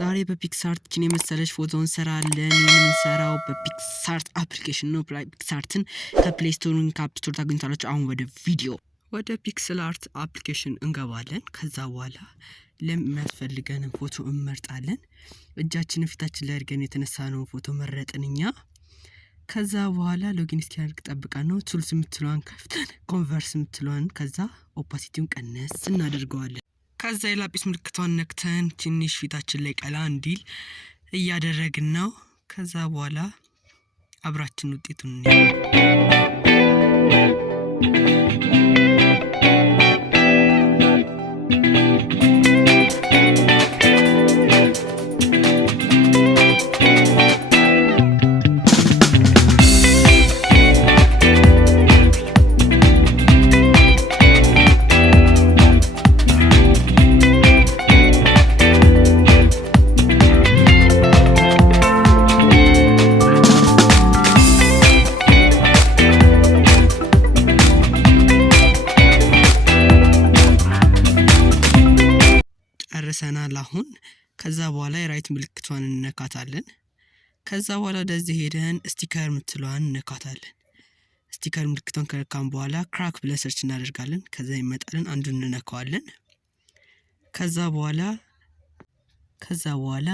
ዛሬ በፒክስአርት ችን የመሰለች ፎቶ እንሰራለን። የምንሰራው በፒክስአርት አፕሊኬሽን ነው። ፒክስአርትን ከፕሌይ ስቶር እና ከአፕ ስቶር ታገኙታላችሁ። አሁን ወደ ፒክስአርት አፕሊኬሽን እንገባለን። ከዛ በኋላ ለሚያስፈልገን ፎቶ እንመርጣለን። እጃችንን ፊታችን ላይ አድርገን የተነሳነው ፎቶ መረጥንኛ። ከዛ በኋላ ሎጊን እስኪያደርግ ጠብቀን ነው ቱልስ የምትለዋን ከፍተን ኮንቨርስ የምትለዋን ከዛ ኦፓሲቲውን ቀነስ እናደርገዋለን። ከዛ የላጲስ ምልክቷን ነክተን ትንሽ ፊታችን ላይ ቀላ እንዲል እያደረግን ነው። ከዛ በኋላ አብራችን ውጤቱን ጨርሰናል። አሁን ከዛ በኋላ የራይት ምልክቷን እንነካታለን። ከዛ በኋላ ወደዚህ ሄደን ስቲከር ምትለዋን እንነካታለን። ስቲከር ምልክቷን ከነካን በኋላ ክራክ ብለን ሰርች እናደርጋለን። ከዛ ይመጣልን አንዱን እንነካዋለን። ከዛ በኋላ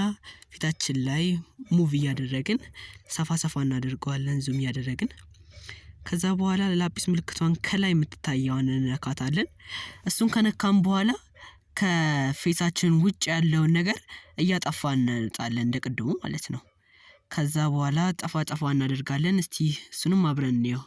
ፊታችን ላይ ሙቭ እያደረግን ሰፋ እናደርገዋለን፣ ዙም እያደረግን። ከዛ በኋላ ላጲስ ምልክቷን ከላይ የምትታየዋን እንነካታለን። እሱን ከነካን በኋላ ከፌሳችን ውጭ ያለውን ነገር እያጠፋን እንጣለን እንደቀድሞ ማለት ነው። ከዛ በኋላ ጠፋ እናደርጋለን። እስቲ እሱንም አብረን እንየው።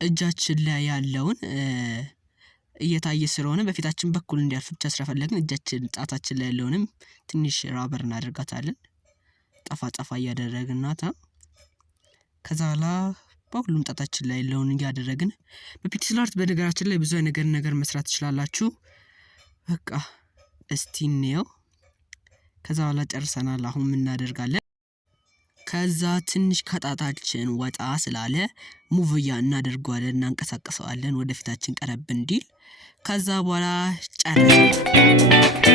እጃችን ላይ ያለውን እየታየ ስለሆነ በፊታችን በኩል እንዲያልፍ ብቻ ስለፈለግን እጃችን ጣታችን ላይ ያለውንም ትንሽ ራበር እናደርጋታለን። ጠፋ እያደረግናታ ከዛ በኋላ በሁሉም ጣታችን ላይ ያለውን እያደረግን በፒክስአርት በነገራችን ላይ ብዙ ነገር መስራት ትችላላችሁ። በቃ እስቲ እንየው። ከዛ በኋላ ጨርሰናል። አሁን ምን እናደርጋለን? ከዛ ትንሽ ከጣታችን ወጣ ስላለ ሙቭያ እናደርገዋለን፣ እናንቀሳቀሰዋለን ወደፊታችን ቀረብ እንዲል። ከዛ በኋላ ጨርሰናል።